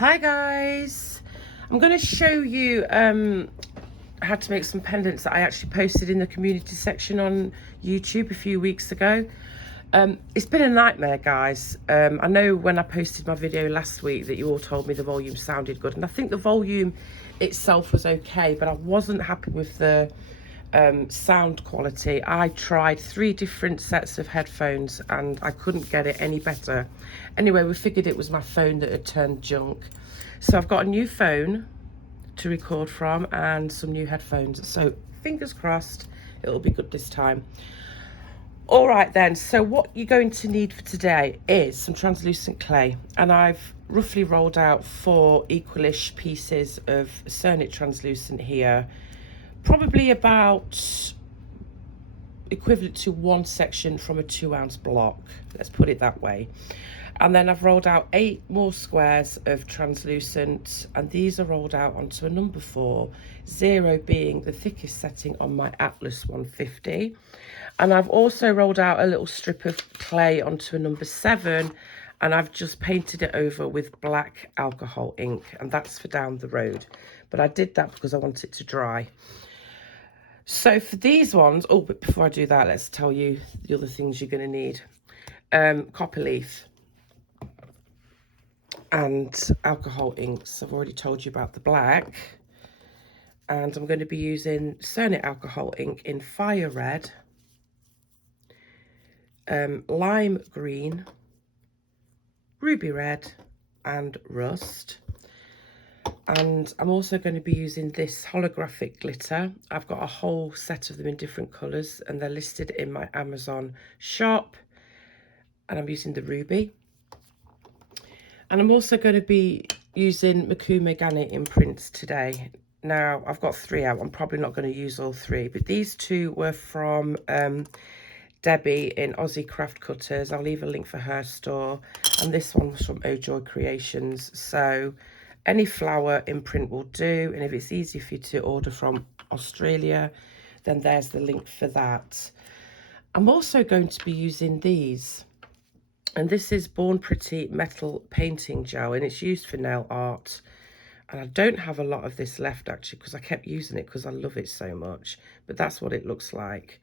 Hi guys, I'm going to show you how to make some pendants that I actually posted in the community section on YouTube a few weeks ago. It's been a nightmare, guys. I know when I posted my video last week that you all told me the volume sounded good, and I think the volume itself was okay, but I wasn't happy with the sound quality. I tried 3 different sets of headphones and I couldn't get it any better. Anyway, we figured it was my phone that had turned junk. So I've got a new phone to record from and some new headphones. So fingers crossed, it'll be good this time. All right then, so what you're going to need for today is some translucent clay. And I've roughly rolled out 4 equalish pieces of Cernit translucent here. Probably about equivalent to 1 section from a 2-ounce block, let's put it that way. And then I've rolled out 8 more squares of translucent, and these are rolled out onto a number 4, 0 being the thickest setting on my Atlas 150. And I've also rolled out a little strip of clay onto a number 7, and I've just painted it over with black alcohol ink, and that's for down the road. But I did that because I want it to dry. So for these ones, oh, but before I do that, let's tell you the other things you're going to need. Copper leaf and alcohol inks. I've already told you about the black. And I'm going to be using Cernit alcohol ink in fire red, lime green, ruby red, and rust. And I'm also going to be using this holographic glitter. I've got a whole set of them in different colours and they're listed in my Amazon shop. And I'm using the ruby. And I'm also going to be using mokume Granite imprints today. Now, I've got 3 out. I'm probably not going to use all 3, but these 2 were from Debbie in Aussie Craft Cutters. I'll leave a link for her store. And this one was from Oh Joy Creations. So any flower imprint will do, and if it's easy for you to order from Australia, then there's the link for that. I'm also going to be using these, and this is Born Pretty metal painting gel, and it's used for nail art. And I don't have a lot of this left actually, because I kept using it because I love it so much, but that's what it looks like.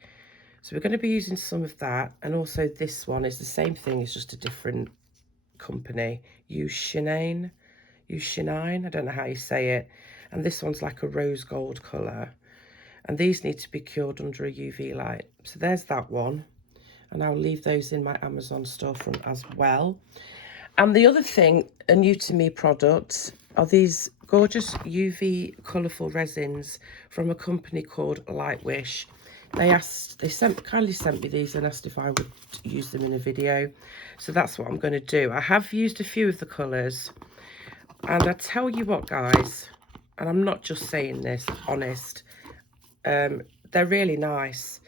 So we're going to be using some of that, and also this one is the same thing, it's just a different company. Shinine, I don't know how you say it. And this one's like a rose gold colour. And these need to be cured under a UV light. So there's that one. And I'll leave those in my Amazon storefront as well. And the other thing, a new to me product, are these gorgeous UV colourful resins from a company called Lightwish. They kindly sent me these and asked if I would use them in a video. So that's what I'm going to do. I have used a few of the colours. And I tell you what, guys, and I'm not just saying this, honest, they're really nice.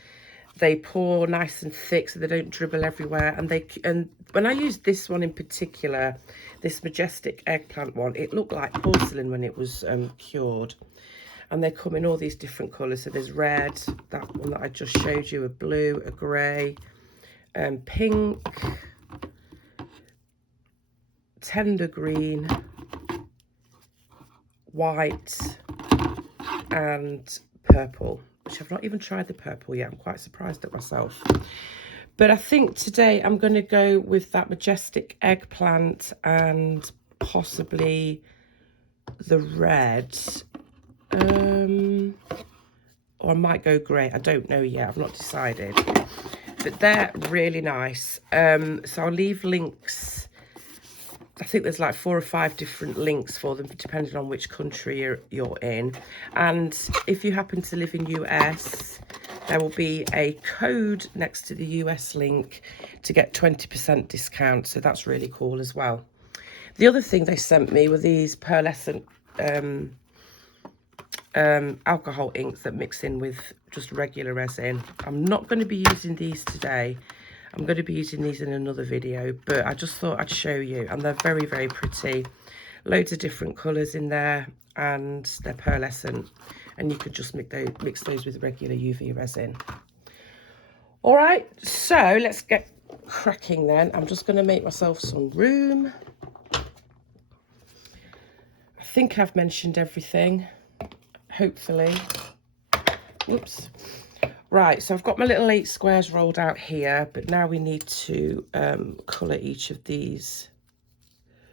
They pour nice and thick so they don't dribble everywhere. And when I used this one in particular, this majestic eggplant one, it looked like porcelain when it was cured. And they come in all these different colours. So there's red, that one that I just showed you, a blue, a grey, pink, tender green, white, and purple, which I've not even tried the purple yet. I'm quite surprised at myself. But I think today I'm going to go with that majestic eggplant and possibly the red. Or I might go grey. I don't know yet. I've not decided. But they're really nice. So I'll leave links. I think there's like 4 or 5 different links for them, depending on which country you're in. And if you happen to live in US, there will be a code next to the US link to get 20% discount. So that's really cool as well. The other thing they sent me were these pearlescent alcohol inks that mix in with just regular resin. I'm not going to be using these today. I'm going to be using these in another video, but I just thought I'd show you. And they're very, very pretty. Loads of different colours in there, and they're pearlescent. And you could just mix those with regular UV resin. All right, so let's get cracking then. I'm just going to make myself some room. think I've mentioned everything, hopefully. Whoops. Right, so I've got my little 8 squares rolled out here, but now we need to colour each of these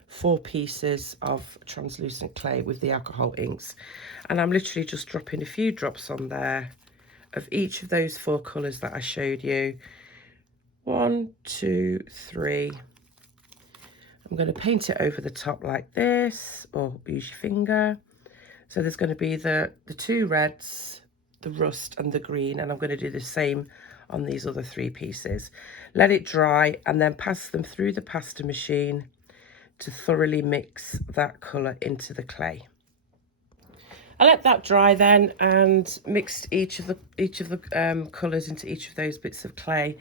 4 pieces of translucent clay with the alcohol inks. And I'm literally just dropping a few drops on there of each of those 4 colours that I showed you. 1, 2, 3. I'm going to paint it over the top like this, or use your finger. So there's going to be the 2 reds, the rust and the green, and I'm going to do the same on these other 3 pieces. Let it dry and then pass them through the pasta machine to thoroughly mix that colour into the clay. I let that dry then and mixed each of the colours into each of those bits of clay,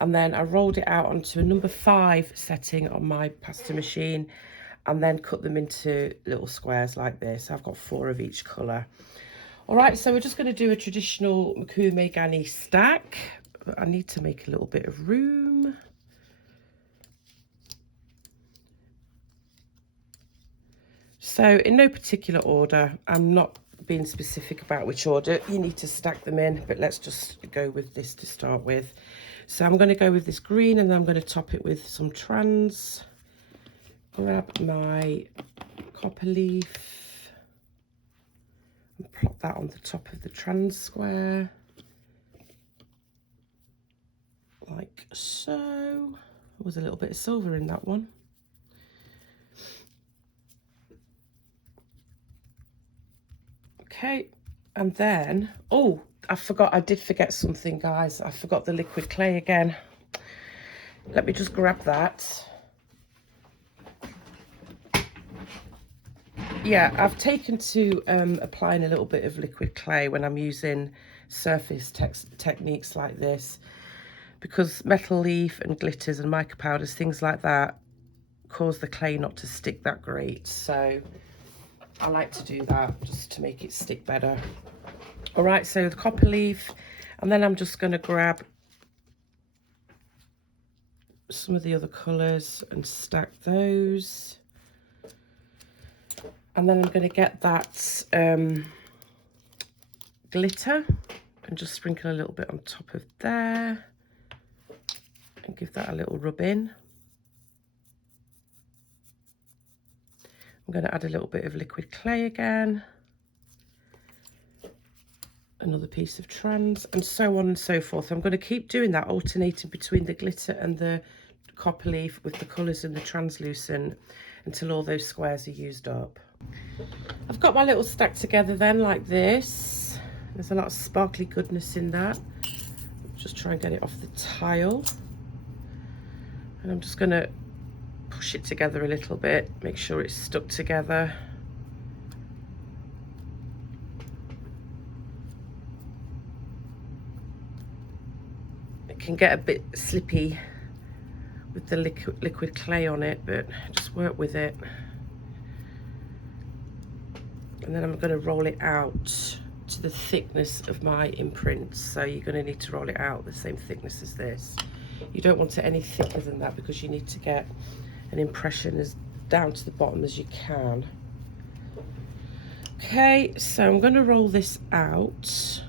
and then I rolled it out onto a number 5 setting on my pasta machine and then cut them into little squares like this. I've got 4 of each colour. All right, so we're just going to do a traditional mokume gani stack, but I need to make a little bit of room. So in no particular order, I'm not being specific about which order you need to stack them in, but let's just go with this to start with. So I'm going to go with this green, and then I'm going to top it with some trans. Grab my copper leaf and plop that on the top of the trans square, like so. There was a little bit of silver in that one. Okay, and then, oh, I did forget something, guys. I forgot the liquid clay again. Let me just grab that. Yeah, I've taken to applying a little bit of liquid clay when I'm using surface techniques like this, because metal leaf and glitters and mica powders, things like that, cause the clay not to stick that great. So I like to do that just to make it stick better. All right, so the copper leaf, and then I'm just going to grab some of the other colours and stack those. And then I'm going to get that glitter and just sprinkle a little bit on top of there and give that a little rub in. I'm going to add a little bit of liquid clay again, another piece of trans, and so on and so forth. I'm going to keep doing that, alternating between the glitter and the copper leaf with the colours and the translucent until all those squares are used up. I've got my little stack together then like this. There's a lot of sparkly goodness in that. Just try and get it off the tile. And I'm just going to push it together a little bit, make sure it's stuck together. It can get a bit slippy with the liquid clay on it, but just work with it. And then I'm going to roll it out to the thickness of my imprint. So you're going to need to roll it out the same thickness as this. You don't want it any thicker than that because you need to get an impression as down to the bottom as you can. Okay, so I'm going to roll this out. It's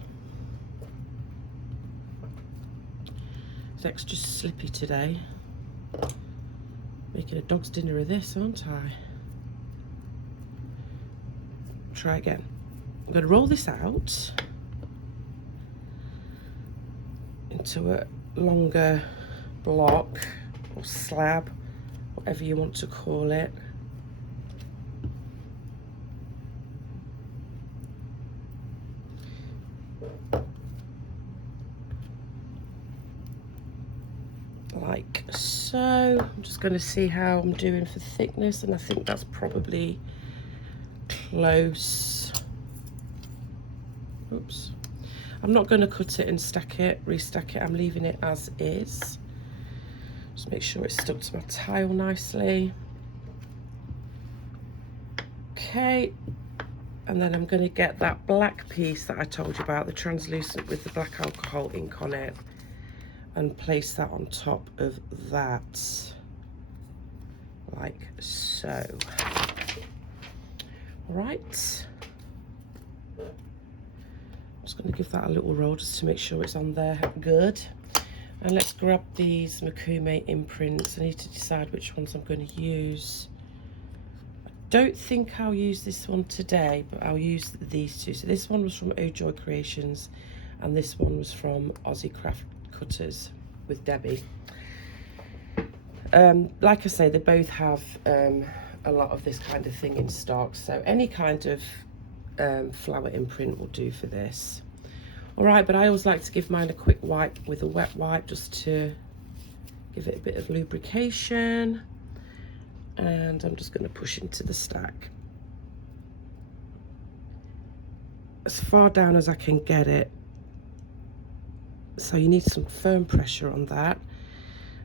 extra slippy today. Making a dog's dinner of this, aren't I? Try again. I'm going to roll this out into a longer block or slab, whatever you want to call it. Like so. I'm just going to see how I'm doing for thickness, and I think that's probably close. Oops. I'm not going to cut it and stack it, restack it. I'm leaving it as is. Just make sure it's stuck to my tile nicely. Okay. And then I'm going to get that black piece that I told you about, the translucent with the black alcohol ink on it, and place that on top of that, like so. Right. I'm just going to give that a little roll just to make sure it's on there good. And let's grab these mokume imprints. I need to decide which ones I'm going to use. I don't think I'll use this one today, but I'll use these two. So this one was from Oh Joy Creations, and this one was from Aussie Craft Cutters with Debbie. Like I say, they both have a lot of this kind of thing in stock, so any kind of flower imprint will do for this. All right, but I always like to give mine a quick wipe with a wet wipe just to give it a bit of lubrication. And I'm just going to push into the stack as far down as I can get it. So you need some firm pressure on that,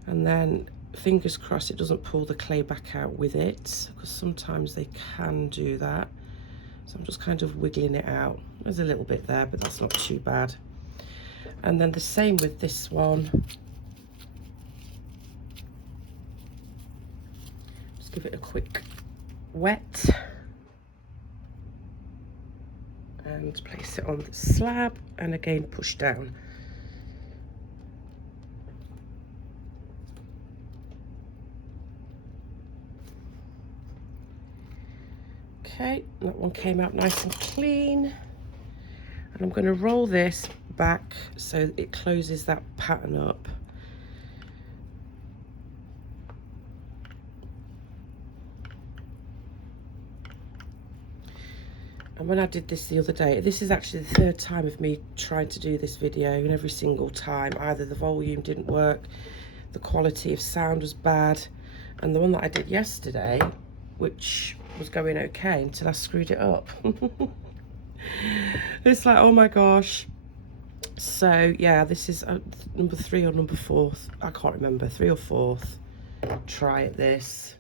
and then fingers crossed it doesn't pull the clay back out with it, because sometimes they can do that. So I'm just kind of wiggling it out. There's a little bit there, but that's not too bad. And then the same with this one. Just give it a quick wet and place it on the slab, and again push down. Okay, that one came out nice and clean. And I'm going to roll this back so it closes that pattern up. And when I did this the other day, this is actually the third time of me trying to do this video, and every single time either the volume didn't work, the quality of sound was bad, and the one that I did yesterday, which was going okay until I screwed it up. It's like, oh my gosh. So yeah, this is number 3 or number 4, I can't remember, 3 or 4th try at this.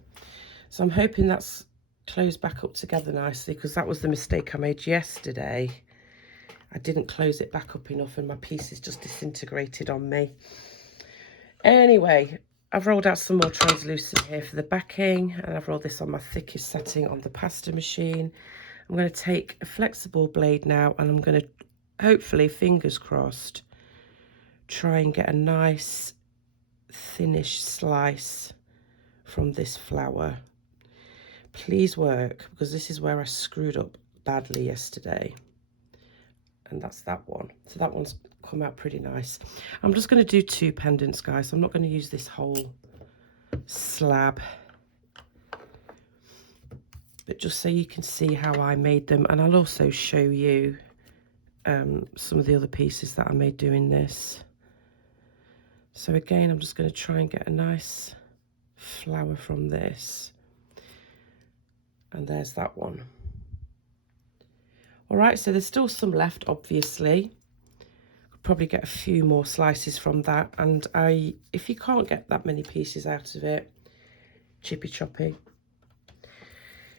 So I'm hoping that's closed back up together nicely, because that was the mistake I made yesterday. I didn't close it back up enough and my pieces just disintegrated on me. Anyway, I've rolled out some more translucent here for the backing, and I've rolled this on my thickest setting on the pasta machine. I'm going to take a flexible blade now, and I'm going to, hopefully, fingers crossed, try and get a nice thinnish slice from this flower. Please work, because this is where I screwed up badly yesterday. And that's that one. So that one's come out pretty nice. I'm just going to do 2 pendants, guys. So I'm not going to use this whole slab, but just so you can see how I made them. And I'll also show you some of the other pieces that I made doing this. So again, I'm just going to try and get a nice flower from this. And there's that one. All right, so there's still some left, obviously. Could probably get a few more slices from that. And if you can't get that many pieces out of it, chippy choppy.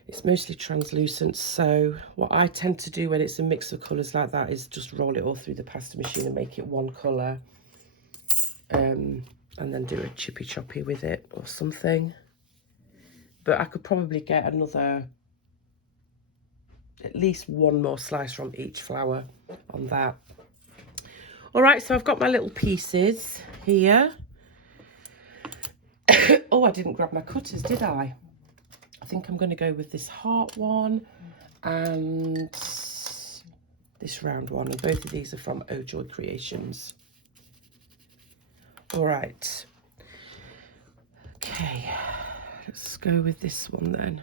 It's mostly translucent, so what I tend to do when it's a mix of colours like that is just roll it all through the pasta machine and make it one colour. And then do a chippy choppy with it or something. But I could probably get another, at least one more slice from each flower on that. All right, so I've got my little pieces here. Oh, I didn't grab my cutters, did I? I think I'm going to go with this heart one and this round one. And both of these are from Oh Joy Creations. All right. Okay, let's go with this one then.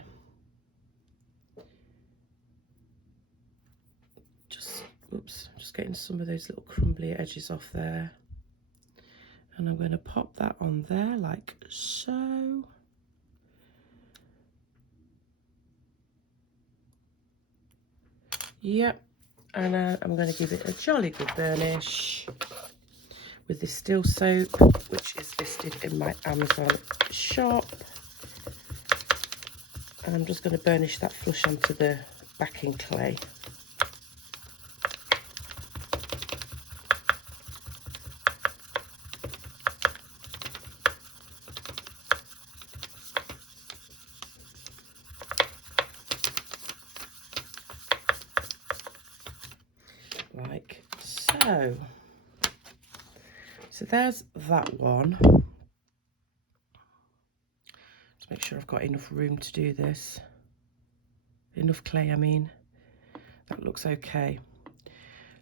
Oops, just getting some of those little crumbly edges off there. And I'm going to pop that on there like so. Yep, and I'm going to give it a jolly good burnish with this Still soap, which is listed in my Amazon shop. And I'm just going to burnish that flush onto the backing clay. So there's that one. Just make sure I've got enough room to do this. Enough clay, I mean. That looks okay.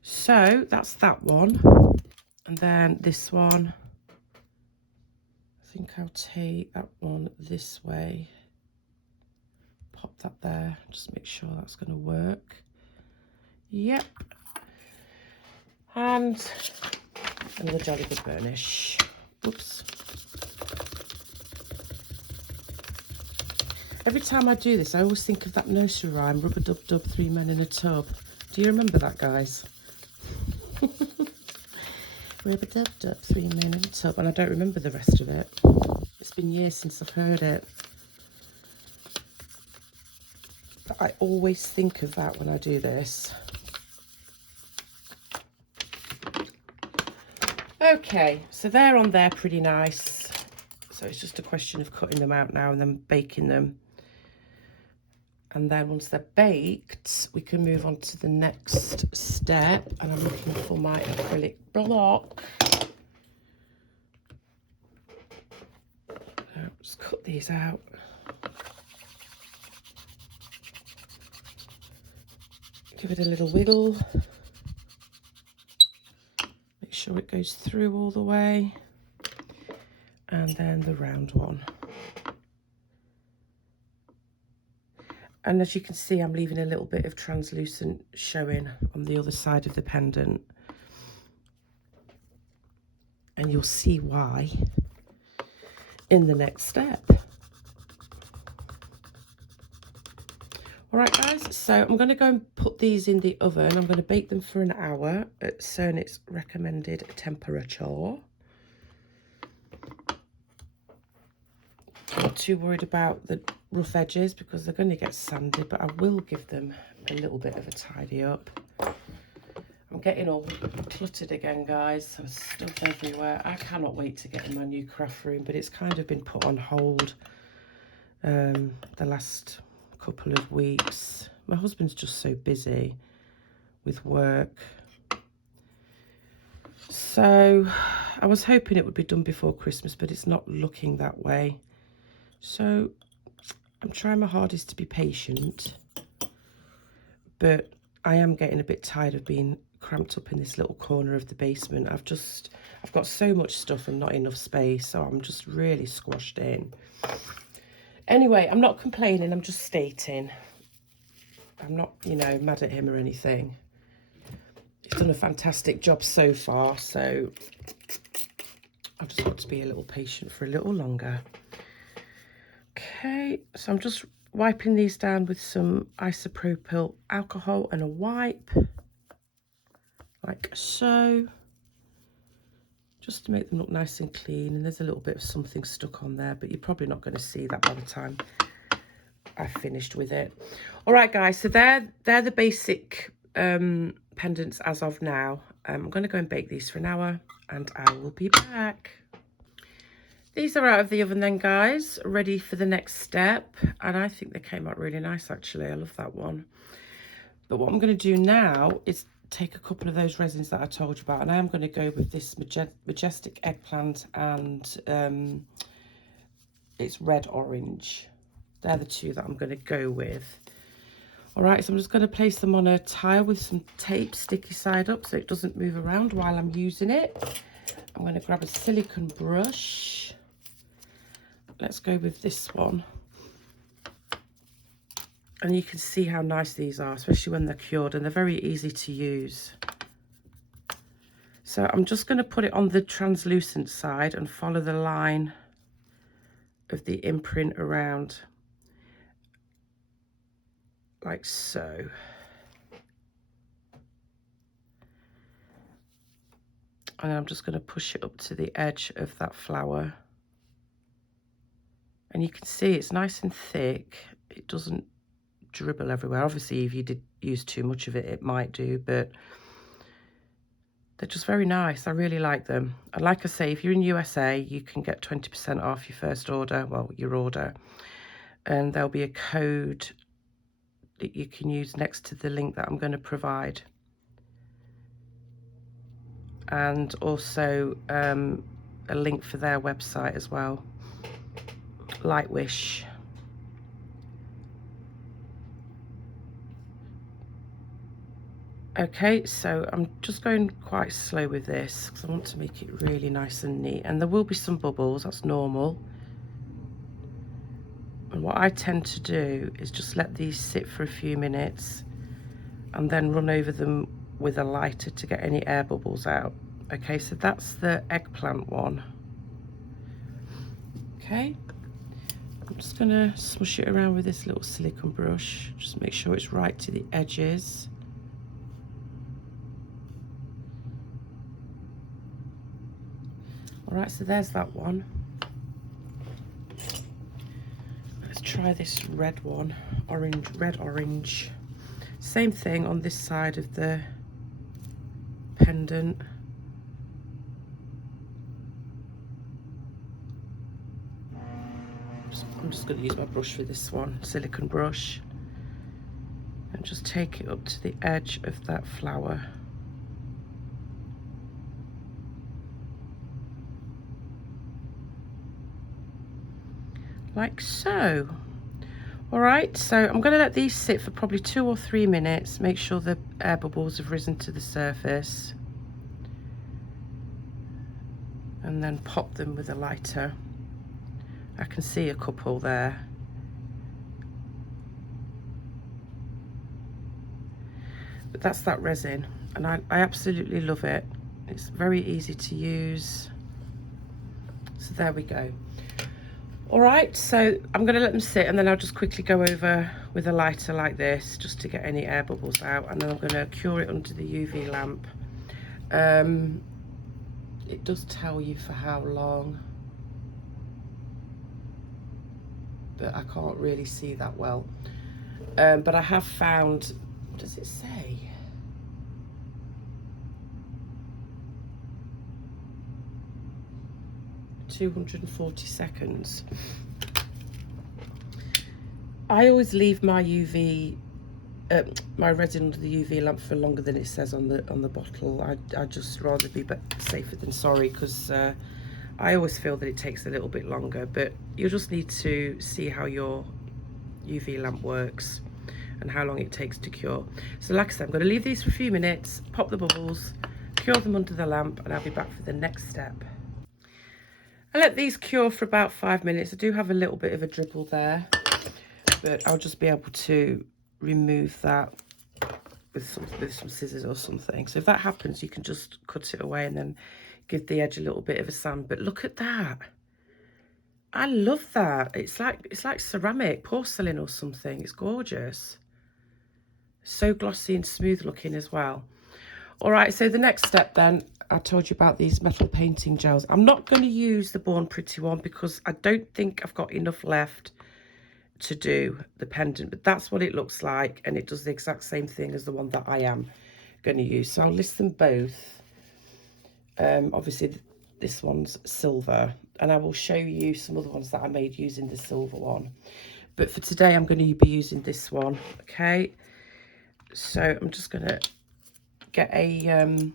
So that's that one. And then this one. I think I'll take that one this way. Pop that there. Just make sure that's going to work. Yep. And another jolly good burnish. Oops. Every time I do this, I always think of that nursery rhyme, Rubber Dub Dub, 3 men in a tub. Do you remember that, guys? Rubber Dub Dub, 3 men in a tub. And I don't remember the rest of it. It's been years since I've heard it. But I always think of that when I do this. Okay, so they're on there pretty nice. So it's just a question of cutting them out now and then baking them. And then once they're baked, we can move on to the next step. And I'm looking for my acrylic block. Just cut these out. Give it a little wiggle. Make sure it goes through all the way. And then the round one. And as you can see, I'm leaving a little bit of translucent showing on the other side of the pendant. And you'll see why in the next step. All right, guys, so I'm going to go and put these in the oven. I'm going to bake them for an hour at Cernit's recommended temperature. Not too worried about the rough edges because they're going to get sanded, but I will give them a little bit of a tidy up. I'm getting all cluttered again, guys. There's stuff everywhere. I cannot wait to get in my new craft room, but it's kind of been put on hold the last couple of weeks. My husband's just so busy with work. So I was hoping it would be done before Christmas, but it's not looking that way. So I'm trying my hardest to be patient, but I am getting a bit tired of being cramped up in this little corner of the basement. I've got so much stuff and not enough space, so I'm just really squashed in. Anyway, I'm not complaining, I'm just stating. I'm not, you know, mad at him or anything. He's done a fantastic job so far, so I just want to be a little patient for a little longer. Okay, so I'm just wiping these down with some isopropyl alcohol and a wipe, like so, just to make them look nice and clean. And there's a little bit of something stuck on there, but you're probably not going to see that by the time I've finished with it. All right, guys, so they're the basic pendants as of now. I'm going to go and bake these for an hour, and I will be back. These are out of the oven then, guys, ready for the next step. And I think they came out really nice, actually. I love that one. But what I'm going to do now is take a couple of those resins that I told you about. And I am going to go with this Majestic Eggplant and it's Red Orange. They're the two that I'm going to go with. All right, so I'm just going to place them on a tile with some tape, sticky side up, so it doesn't move around while I'm using it. I'm going to grab a silicone brush. Let's go with this one. And you can see how nice these are, especially when they're cured, and they're very easy to use. So I'm just going to put it on the translucent side and follow the line of the imprint around, like so. And I'm just going to push it up to the edge of that flower. And you can see it's nice and thick. It doesn't dribble everywhere. Obviously, if you did use too much of it, it might do, but they're just very nice. I really like them. And like I say, if you're in USA, you can get 20% off your first order, well, your order. And there'll be a code that you can use next to the link that I'm going to provide. and also a link for their website as well, Lightwish. Okay, so I'm just going quite slow with this because I want to make it really nice and neat, and there will be some bubbles, that's normal. And what I tend to do is just let these sit for a few minutes and then run over them with a lighter to get any air bubbles out. Okay, so that's the eggplant one. Okay, I'm just gonna smush it around with this little silicone brush, just make sure it's right to the edges. All right, so there's that one. Let's try this red one, red orange. Same thing on this side of the pendant. I'm just going to use my brush for this one, silicone brush, and just take it up to the edge of that flower. Like so. All right, so I'm going to let these sit for probably 2 or 3 minutes, make sure the air bubbles have risen to the surface, and then pop them with a lighter. I can see a couple there. But that's that resin, and I absolutely love it. It's very easy to use. So there we go. All right, so I'm going to let them sit, and then I'll just quickly go over with a lighter like this just to get any air bubbles out, and then I'm going to cure it under the UV lamp. It does tell you for how long, but I can't really see that well. But I have found, what does it say? "240 seconds. I always leave my my resin under the UV lamp for longer than it says on the bottle. I just rather be safer than sorry, because I always feel that it takes a little bit longer, but you'll just need to see how your UV lamp works and how long it takes to cure. So like I said, I'm going to leave these for a few minutes, pop the bubbles, cure them under the lamp, and I'll be back for the next step. I let these cure for about 5 minutes. I do have a little bit of a dribble there, but I'll just be able to remove that with some scissors or something. So if that happens, you can just cut it away and then give the edge a little bit of a sand. But look at that. I love that. It's like ceramic, porcelain or something. It's gorgeous. So glossy and smooth looking as well. All right, so the next step then, I told you about these metal painting gels. I'm not going to use the Born Pretty one because I don't think I've got enough left to do the pendant, but that's what it looks like, and it does the exact same thing as the one that I am going to use. So I'll list them both. Obviously this one's silver, and I will show you some other ones that I made using the silver one, but for today I'm going to be using this one. Okay, so I'm just going to get a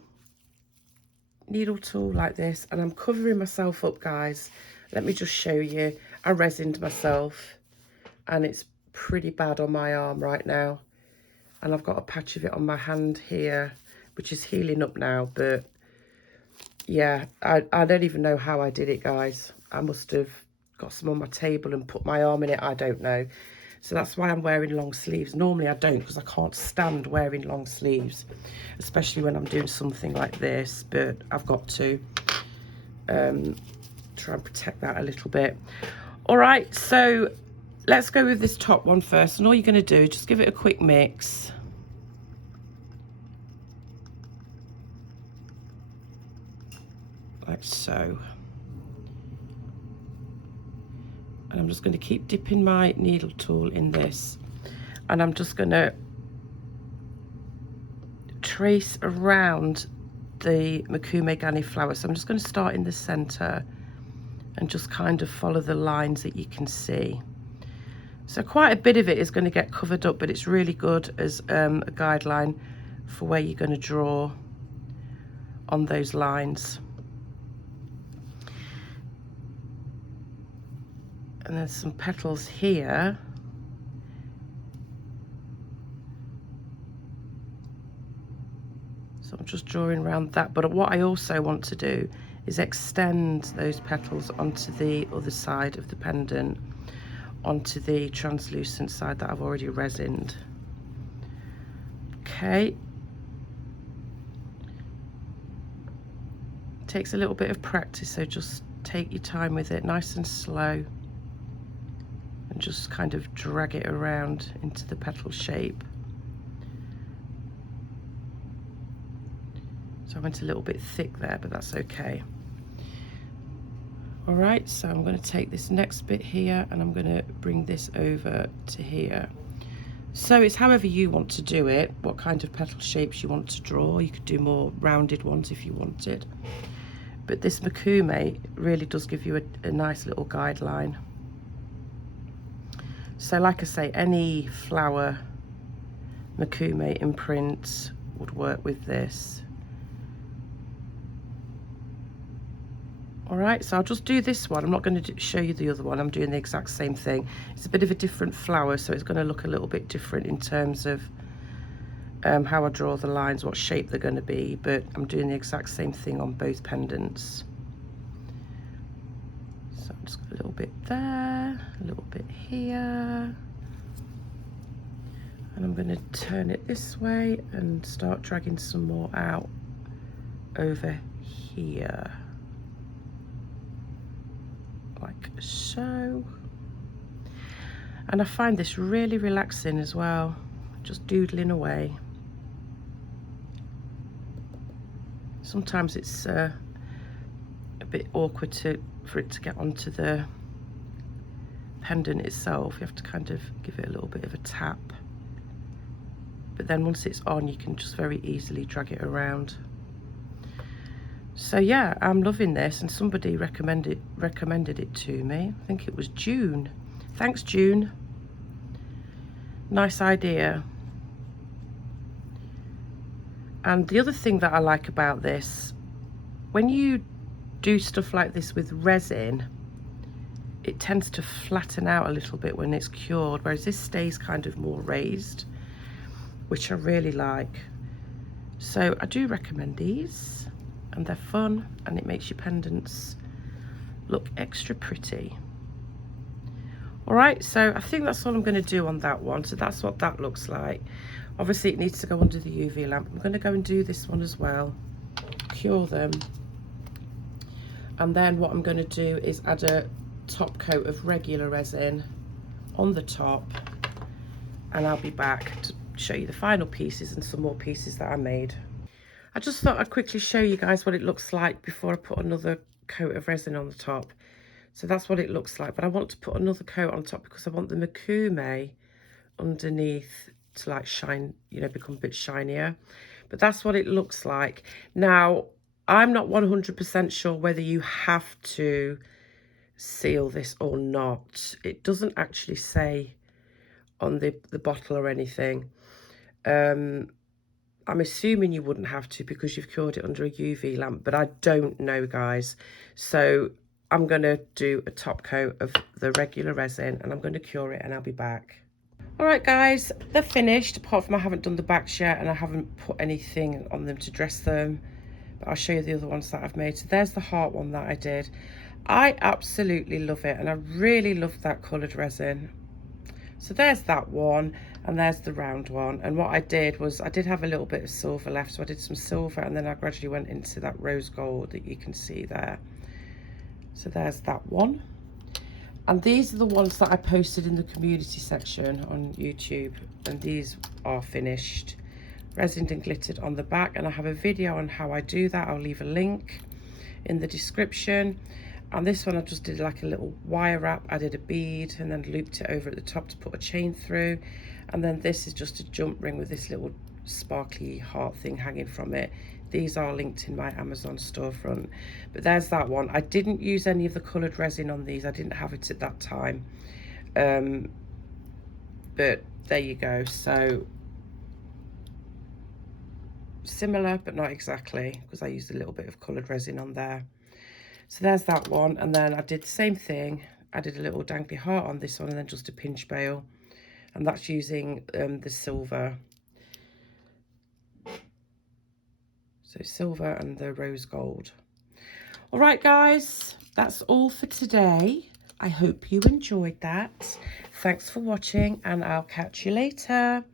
needle tool like this, and I'm covering myself up, guys. Let me just show you. I resined myself, and it's pretty bad on my arm right now, and I've got a patch of it on my hand here, which is healing up now. But yeah, I don't even know how I did it, guys. I must have got some on my table and put my arm in it, I don't know. So that's why I'm wearing long sleeves. Normally I don't, because I can't stand wearing long sleeves, especially when I'm doing something like this, but I've got to try and protect that a little bit. All right, so let's go with this top one first, and all you're going to do is just give it a quick mix. Like so. And I'm just going to keep dipping my needle tool in this, and I'm just going to trace around the mokume gani flower. So I'm just going to start in the center and just kind of follow the lines that you can see. So quite a bit of it is going to get covered up, but it's really good as a guideline for where you're going to draw on those lines. And there's some petals here. So I'm just drawing around that. But what I also want to do is extend those petals onto the other side of the pendant, onto the translucent side that I've already resined. Okay. Takes a little bit of practice, so just take your time with it, nice and slow, and just kind of drag it around into the petal shape. So I went a little bit thick there, but that's okay. All right, so I'm going to take this next bit here and I'm going to bring this over to here. So it's however you want to do it, what kind of petal shapes you want to draw. You could do more rounded ones if you wanted. But this mokume really does give you a nice little guideline. So like I say, any flower mokume imprint would work with this. All right, so I'll just do this one. I'm not going to show you the other one. I'm doing the exact same thing. It's a bit of a different flower, so it's going to look a little bit different in terms of how I draw the lines, what shape they're going to be, but I'm doing the exact same thing on both pendants. So I'm just got a little bit there, a little bit here. And I'm going to turn it this way and start dragging some more out over here. Like so. And I find this really relaxing as well, just doodling away. Sometimes it's a bit awkward for it to get onto the pendant itself. You have to kind of give it a little bit of a tap. But then once it's on, you can just very easily drag it around. So yeah, I'm loving this, and somebody recommended it to me. I think it was June. Thanks, June. Nice idea. And the other thing that I like about this, when you do stuff like this with resin, it tends to flatten out a little bit when it's cured, whereas this stays kind of more raised, which I really like. So I do recommend these, and they're fun, and it makes your pendants look extra pretty. All right, so I think that's all I'm going to do on that one. So that's what that looks like. Obviously it needs to go under the UV lamp. I'm going to go and do this one as well, cure them, and then what I'm going to do is add a top coat of regular resin on the top, and I'll be back to show you the final pieces and some more pieces that I made. I just thought I'd quickly show you guys what it looks like before I put another coat of resin on the top. So that's what it looks like, but I want to put another coat on top because I want the mokume underneath to like shine, you know, become a bit shinier. But that's what it looks like. Now, I'm not 100% sure whether you have to seal this or not. It doesn't actually say on the bottle or anything. I'm assuming you wouldn't have to because you've cured it under a UV lamp, but I don't know, guys. So I'm going to do a top coat of the regular resin and I'm going to cure it, and I'll be back. All right, guys, they're finished, apart from I haven't done the backs yet and I haven't put anything on them to dress them, but I'll show you the other ones that I've made. So there's the heart one that I did. I absolutely love it, and I really love that coloured resin. So there's that one, and there's the round one. And what I did was I did have a little bit of silver left, so I did some silver, and then I gradually went into that rose gold that you can see there. So there's that one. And these are the ones that I posted in the community section on YouTube, and these are finished, resined and glittered on the back, and I have a video on how I do that. I'll leave a link in the description. And this one I just did like a little wire wrap, added a bead and then looped it over at the top to put a chain through. And then this is just a jump ring with this little sparkly heart thing hanging from it. These are linked in my Amazon storefront. But there's that one. I didn't use any of the coloured resin on these. I didn't have it at that time. But there you go. So similar, but not exactly, because I used a little bit of coloured resin on there. So there's that one. And then I did the same thing. I did a little dangly heart on this one, and then just a pinch bail. And that's using the silver. So silver and the rose gold. All right, guys, that's all for today. I hope you enjoyed that. Thanks for watching, and I'll catch you later.